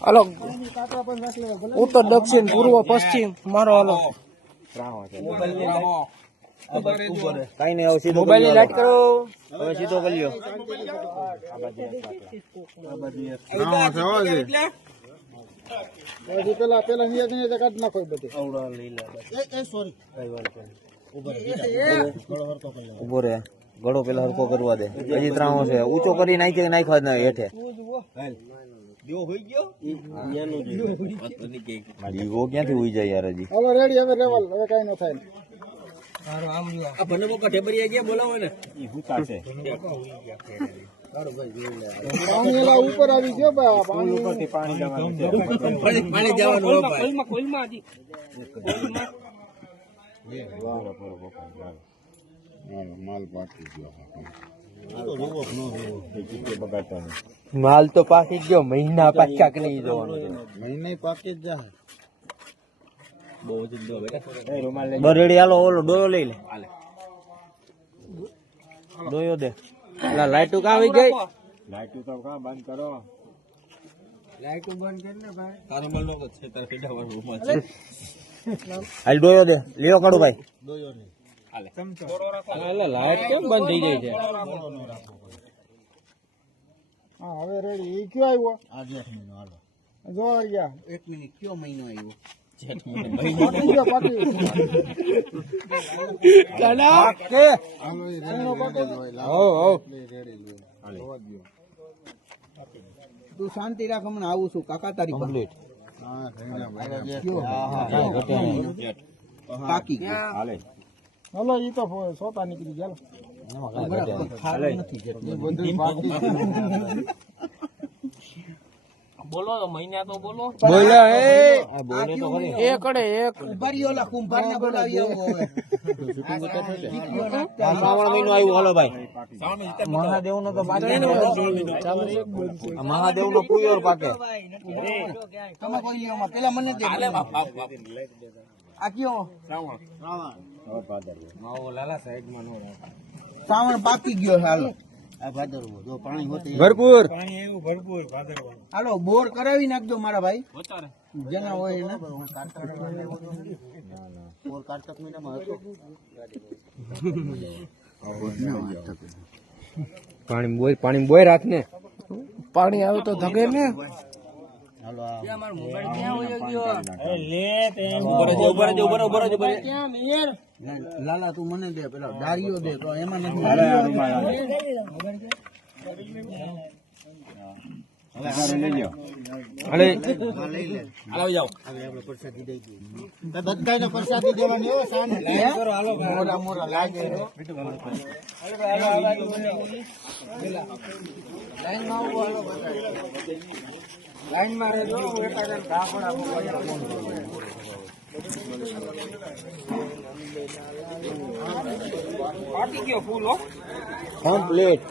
હાલો ઉત્તર દક્ષિણ પૂર્વ પશ્ચિમ મારો હાલો કઈ નહીં હવે સીધો મોબાઈલ ની લાઈટ કરો હવે સીધો કરી લ્યો પેલા નિયત કાઢ નાખો બધું ઉભો રે ગળો પેલા હરકો કરવા દે હજી ત્રાણો છે ઊંચો કરી નાખી નાખવા જ હેઠે દીવો ક્યાંથી ઉઈ જાય યાર હજી હાલો રેડી હવે લેવલ હવે કઈ ન થાય પાણી ઉપર આવી ગયો પાણી ઉપરથી પાણી માલ તો પાકી ગયો મહિના પાછા કે નહીં જવાનું મહિના પાકી જ જાય બરેડી હાલો ઓલો ડોયો લઈ લે ડોયો દે લાઈટો કા આવી ગઈ લાઈટો તો કા બંધ કરો લાઈટો બંધ કર ને ભાઈ તારો મલ નો છે તાર ફેડાવાનો રૂમમાં છે હાલ ડોયો દે લ્યો કાઢો ભાઈ ડોયો ને હાલે ચમચો એટલે લાઈટ કેમ બંધ થઈ જાય છે હા હવે રેડી ઈ કયો આવ્યો આ જેઠ મહિનો હાલો જો ગયા 1 મિનિટ કયો મહિનો આવ્યો તું શાંતિ રાખ હમણાં આવું છું કાકા તારી કમ્પ્લીટ હલો ઈ તો સોતા નીકળી ગયા બોલો મહિના તો બોલો બોલ્યા એક કડે એક ઉભારીઓલા કુંભારને બોલાવી આવો હવે શ્રાવણ મહિનો આવ્યો હાલો ભાઈ મહાદેવ નો તો મહાદેવ નો પુયોર પાકે તમે કોઈ પેલા મને દે આ કયો શ્રાવણ બાકી ગયો હાલો ભરપૂર હાલો બોર કરાવી નાખજો મારા ભાઈ જેના હોય ને પાણી બોય રાખ ને પાણી આવે તો ધગે ને લાલા તું મને દે પેલા દારીઓ દે તો એમાં નથી પ્રસાદી દેવાની મોરા મોરા લાગે લાઈનમાં રહેજો કમ્પ્લીટ